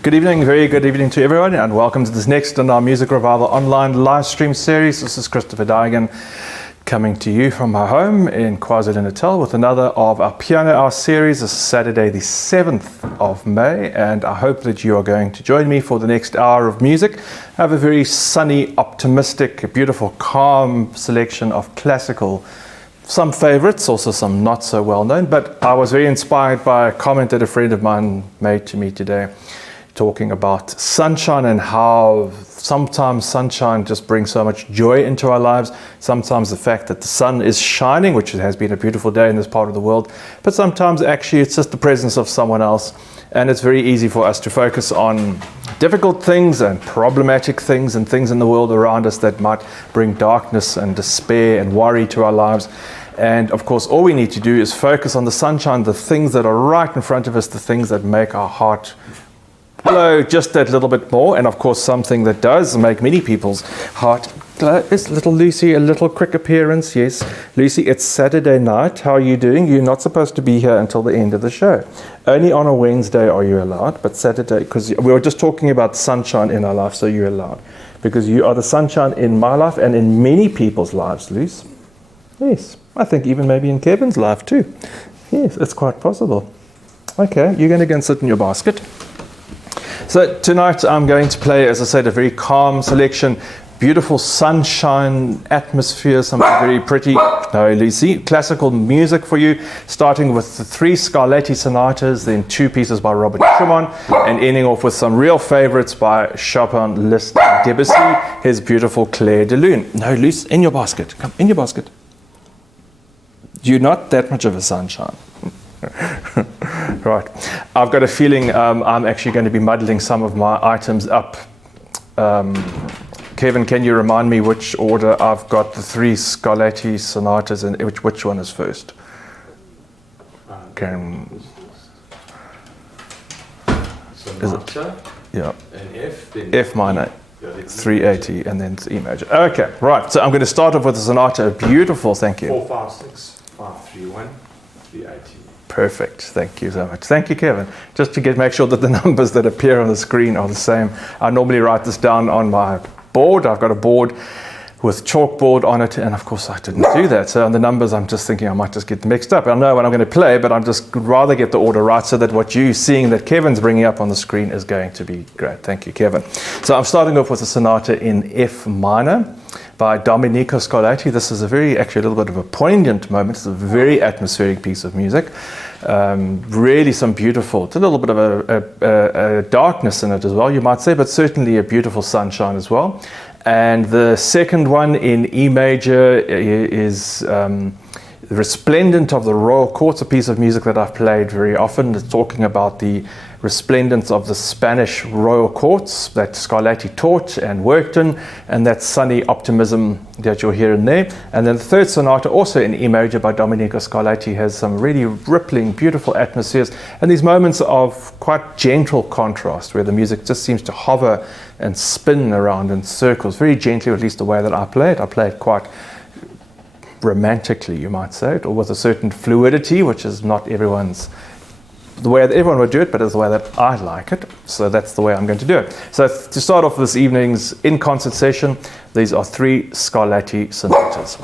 Good evening, very good evening to everyone, and welcome to this next in our Music Revival online live stream series. This is Christopher Duigan coming to you from my home in KwaZulu-Natal with another of our Piano Hour series. This is Saturday the 7th of May, and I hope that you are going to join me for the next hour of music. I have a very sunny, optimistic, beautiful, calm selection of classical, some favorites, also some not so well known, but I was very inspired by a comment that a friend of mine made to me today, talking about sunshine and how sometimes sunshine just brings so much joy into our lives. Sometimes the fact that the sun is shining, which has been a beautiful day in this part of the world, but sometimes actually it's just the presence of someone else. And it's very easy for us to focus on difficult things and problematic things and things in the world around us that might bring darkness and despair and worry to our lives. And of course, all we need to do is focus on the sunshine, the things that are right in front of us, the things that make our heart glow just that little bit more. And of course, something that does make many people's heart glow is little Lucy, a little quick appearance. Yes, Lucy, it's Saturday night. How are you doing? You're not supposed to be here until the end of the show. Only on a Wednesday are you allowed, but Saturday, because we were just talking about sunshine in our life, so you're allowed. Because you are the sunshine in my life and in many people's lives, Luce. Yes, I think even maybe in Kevin's life too. Yes, it's quite possible. Okay, you're going to go and sit in your basket. So tonight I'm going to play, as I said, a very calm selection, beautiful sunshine atmosphere, something very pretty, no, Lucy, classical music for you, starting with the 3 Scarlatti sonatas, then 2 pieces by Robert Schumann, and ending off with some real favorites by Chopin, Liszt, and Debussy, his beautiful Clair de Lune. No, Luce, in your basket. Come, in your basket. You're not that much of a sunshine. Right. I've got a feeling I'm actually going to be muddling some of my items up. Kevin, can you remind me which order I've got the 3 Scarlatti sonatas and which one is first? Sonata, yeah. an F, then F minor, 380, and then it's E major. Okay, right. So I'm going to start off with the sonata. Beautiful, thank you. 4, 5, 6, 5, 3, 1, 380. Perfect. Thank you so much. Thank you, Kevin. Just to make sure that the numbers that appear on the screen are the same. I normally write this down on my board. I've got a board with chalkboard on it, and of course I didn't do that. So on the numbers, I'm just thinking I might just get them mixed up. I know when I'm going to play, but I'm just rather get the order right so that what you're seeing that Kevin's bringing up on the screen is going to be great. Thank you, Kevin. So I'm starting off with a sonata in F minor by Domenico Scarlatti. This is actually a little bit of a poignant moment. It's a very atmospheric piece of music. Really some beautiful, it's a little bit of a darkness in it as well, you might say, but certainly a beautiful sunshine as well. And the second one in E major is Resplendent of the Royal Courts, a piece of music that I've played very often. It's talking about the resplendence of the Spanish royal courts that Scarlatti taught and worked in, and that sunny optimism that you'll hear in there. And then the third sonata, also in E major by Domenico Scarlatti, has some really rippling, beautiful atmospheres, and these moments of quite gentle contrast where the music just seems to hover and spin around in circles, very gently, or at least the way that I play it. I play it quite romantically, you might say it, or with a certain fluidity, which is not the way that everyone would do it, but it's the way that I like it. So that's the way I'm going to do it. So to start off this evening's in-concert session, these are 3 Scarlatti sonatas.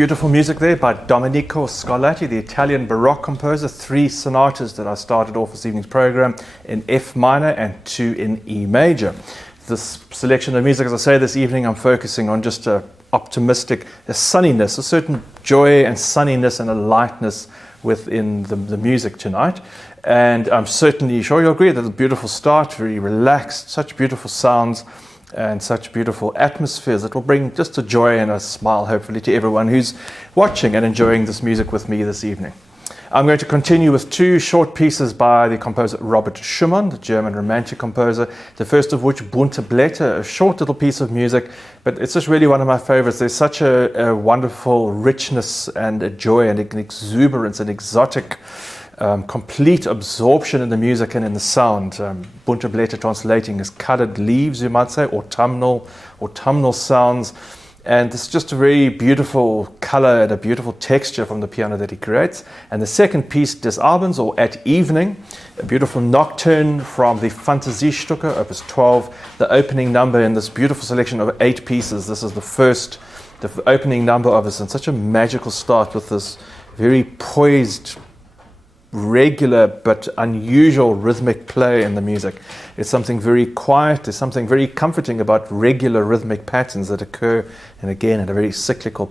beautiful music there by Domenico Scarlatti, the Italian Baroque composer. 3 sonatas that I started off this evening's program in F minor and 2 in E major. This selection of music, as I say, this evening I'm focusing on just a optimistic, a sunniness, a certain joy and sunniness and a lightness within the music tonight. And I'm certainly sure you'll agree that it's a beautiful start, very relaxed, such beautiful sounds and such beautiful atmospheres that will bring just a joy and a smile, hopefully, to everyone who's watching and enjoying this music with me this evening. I'm going to continue with 2 short pieces by the composer Robert Schumann, the German Romantic composer, the first of which, Bunte Blätter, a short little piece of music, but it's just really one of my favorites. There's such a wonderful richness and a joy and an exuberance and exotic complete absorption in the music and in the sound. Bunte Blätter translating as colored leaves, you might say, autumnal sounds. And it's just a very beautiful color and a beautiful texture from the piano that he creates. And the second piece, Des Abends, or At Evening, a beautiful nocturne from the Fantasiestücke, opus 12, the opening number in this beautiful selection of 8 pieces. This is the opening number of this, and such a magical start with this very poised, regular but unusual rhythmic play in the music. It's something very quiet, there's something very comforting about regular rhythmic patterns that occur, and again in a very cyclical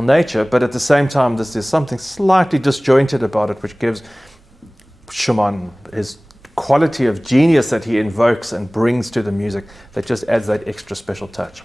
nature, but at the same time there's something slightly disjointed about it, which gives Schumann his quality of genius that he invokes and brings to the music, that just adds that extra special touch.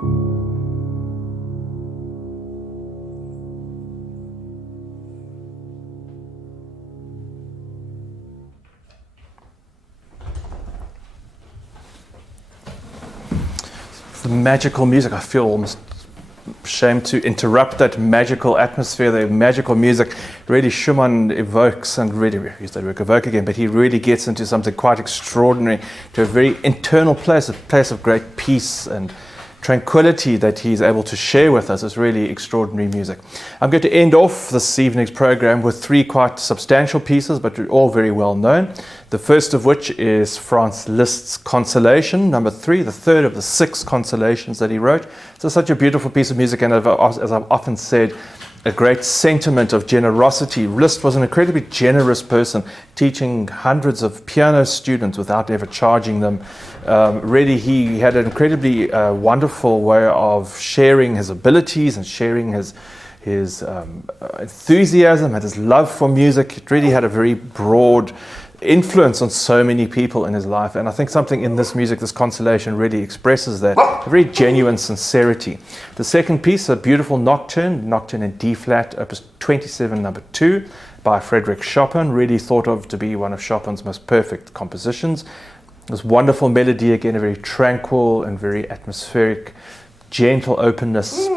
The magical music, I feel almost ashamed to interrupt that magical atmosphere, the magical music. Really, Schumann evokes, and really, use that word evoke again, but he really gets into something quite extraordinary, to a very internal place, a place of great peace and tranquility that he's able to share with us. Is really extraordinary music. I'm going to end off this evening's program with three quite substantial pieces, but all very well known. The first of which is Franz Liszt's Consolation, number 3, the third of the 6 consolations that he wrote. So such a beautiful piece of music, and as I've often said, a great sentiment of generosity. Liszt was an incredibly generous person, teaching hundreds of piano students without ever charging them. Really, he had an incredibly wonderful way of sharing his abilities and sharing his enthusiasm and his love for music. It really had a very broad influence on so many people in his life, and I think something in this music, this Consolation, really expresses that, a very genuine sincerity. The second piece, a beautiful nocturne in D flat, opus 27, number 2, by Frédéric Chopin, really thought of to be one of Chopin's most perfect compositions. This wonderful melody, again, a very tranquil and very atmospheric, gentle openness,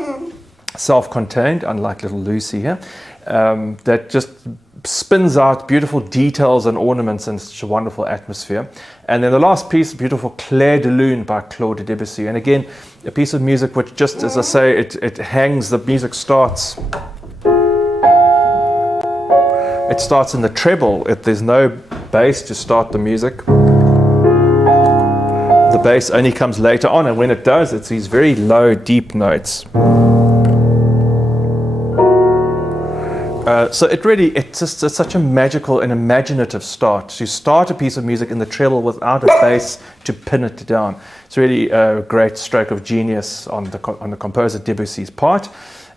self-contained, unlike little Lucy here, that just spins out beautiful details and ornaments in such a wonderful atmosphere. And then the last piece, beautiful Clair de Lune by Claude Debussy. And again, a piece of music which, just as I say, it hangs, the music starts. It starts in the treble. There's no bass to start the music. The bass only comes later on, and when it does, it's these very low, deep notes. So it's such a magical and imaginative start. To start a piece of music in the treble without a bass to pin it down. It's really a great stroke of genius on the composer Debussy's part.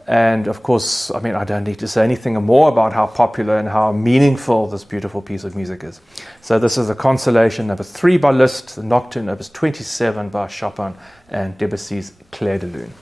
And of course, I mean, I don't need to say anything more about how popular and how meaningful this beautiful piece of music is. So this is the Consolation, number 3 by Liszt, the Nocturne, opus 27 by Chopin, and Debussy's Clair de Lune.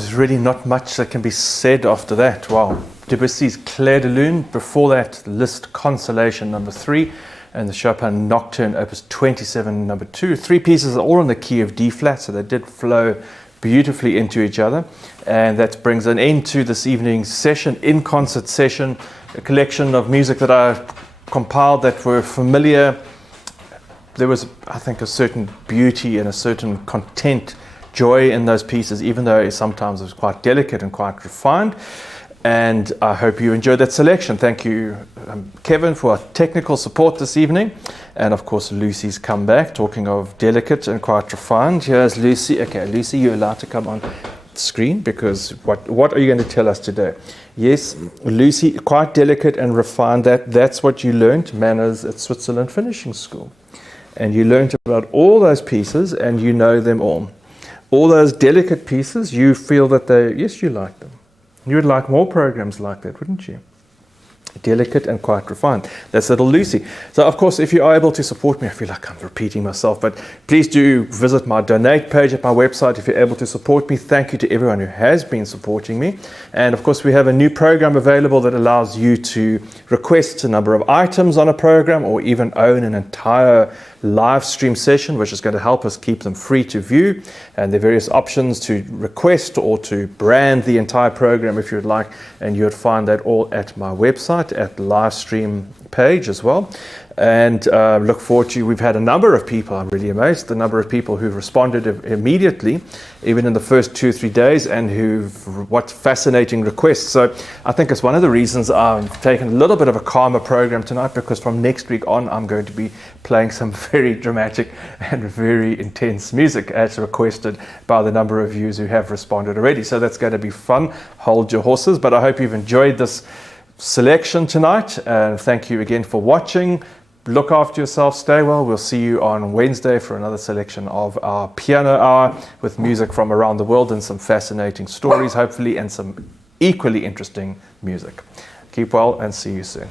there's really not much that can be said after that. Wow. Debussy's Clair de Lune, before that, Liszt Consolation number 3, and the Chopin Nocturne Opus 27 number 2. 3 pieces are all in the key of D flat, so they did flow beautifully into each other. And that brings an end to this evening's session, in-concert session, a collection of music that I compiled that were familiar. There was, I think, a certain beauty and a certain content, joy in those pieces, even though sometimes it was quite delicate and quite refined. And I hope you enjoyed that selection. Thank you, Kevin, for our technical support this evening. And of course, Lucy's come back, talking of delicate and quite refined. Here's Lucy. Okay, Lucy, you're allowed to come on screen, because what are you going to tell us today? Yes, Lucy, quite delicate and refined. That's what you learned, manners at Switzerland Finishing School. And you learned about all those pieces, and you know them all. All those delicate pieces, you feel that yes, you like them. You would like more programs like that, wouldn't you? Delicate and quite refined. That's little Lucy. So, of course, if you are able to support me, I feel like I'm repeating myself, but please do visit my donate page at my website if you're able to support me. Thank you to everyone who has been supporting me. And, of course, we have a new program available that allows you to request a number of items on a program, or even own an entire live stream session, which is going to help us keep them free to view. And there are various options to request or to brand the entire program if you would like, and you would find that all at my website, at the live stream page as well. And look forward to, we've had a number of people, I'm really amazed, the number of people who've responded immediately, even in the first 2 or 3 days, and what fascinating requests. So I think it's one of the reasons I've taken a little bit of a calmer program tonight, because from next week on, I'm going to be playing some very dramatic and very intense music as requested by the number of you who have responded already. So that's going to be fun. Hold your horses, but I hope you've enjoyed this selection tonight, and thank you again for watching. Look after yourself, stay well. We'll see you on Wednesday for another selection of our Piano Hour with music from around the world and some fascinating stories, hopefully, and some equally interesting music. Keep well and see you soon.